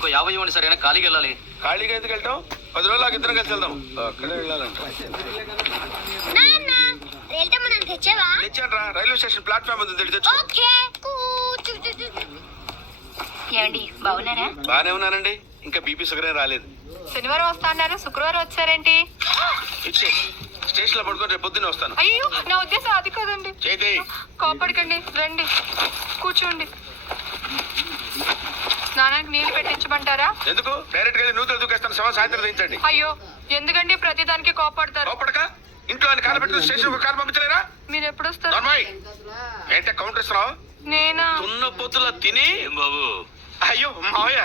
ఇంకో 50 ఇవ్వండి సరేనా, ఖాళీకి వెళ్ళాలి. ఖాళీగా ఎందుకు వెళ్తాం? 10 రోజులు నాకు ఇద్దరం కలిసి వెళ్దాం. అక్కడే వెళ్ళాలంట. తెచ్చాను రా, రైల్వే స్టేషన్ ప్లాట్ఫామ్ ఉంది, తెచ్చు. ఏమండి బాగున్నారా? బానే ఉన్నానండి, ఇంకా బీపీ షుగర్ ఏం రాలేదు. శనివారం వస్తా అన్నారు, శుక్రవారం వచ్చారేంటి? ఇచ్చే స్టేషన్ లో పడుకొని రేపు పొద్దున్నే వస్తాను. అయ్యో నా ఉద్దేశం అది కాదండి. చేతి కోపడకండి, రండి కూర్చోండి. స్నానానికి నీళ్లు పెట్టించమంటారా? ఎందుకు? డైరెక్ట్ గా నూతులు దూకేస్తాను, శవం సాయంత్రం దించండి. అయ్యో ఎందుకండి ప్రతిదానికి కోపడతారు? కోపడక ఇంట్లో అని కారు పెట్టుకుని స్టేషన్ ఒక కారు పంపించలేరా? మీరు ఎప్పుడు వస్తారు? నార్మల్ ఏంటే కౌంటర్ ఇస్తున్నావు? నేనా? తున్న పొత్తుల తిని బాబు. అయ్యో మావయ్య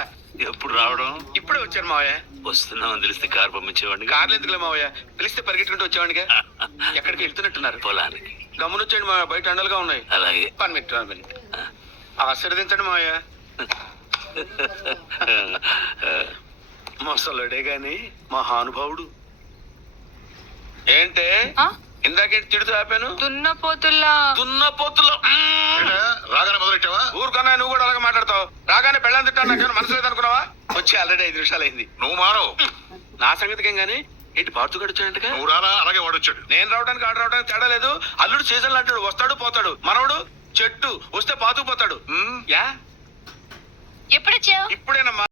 ఎప్పుడు రావడం? ఇప్పుడే వచ్చాను మావయ్య. వస్తున్నామని తెలిస్తే కారు పంపించేవాడిని. కార్లు ఎందుకులే మావయ్య, పిలిస్తే పరిగెట్టుకుంటూ వచ్చేవాడిగా. ఎక్కడికి వెళ్తున్నట్టున్నారు? పొలానికి. గమ్మునొచ్చేయండి మావయ్య, బయట అండలుగా ఉన్నాయి. అలాగే. 1 minute. ఆశీర్వదించండి మావయ్య. మొసలుడే గాని మహానుభావుడు. ఏంటే ఇందాకేంటి తిడుతూ ఆపాను? దున్నపోతుల్లా. దున్నపోతులు రాగానే మొదలెట్టావా? ఊరుకన్నా నువ్వు కూడా అలాగే మాట్లాడతావు. రాగానే పెళ్ళని తిట్టాను, నాకు మనసు లేదనుకున్నావా? వచ్చి ఆల్రెడీ 5 నిమిషాలు అయింది. నువ్వు మారవు. నా సంగతికి ఏం గానీ ఏంటి బాడుతూ వచ్చాయంటగా? నువ్వు రారా, అలాగే వాడొచ్చాడు. నేను రావడానికి ఆడు రావడానికి తేడా లేదు. అల్లుడు సీజన్ అంటాడు, వస్తాడు పోతాడు. మనవడు చెట్టు వస్తే పాతూ పోతాడు. యా ఎప్పుడొచ్చావు? ఇప్పుడేనమ్మా.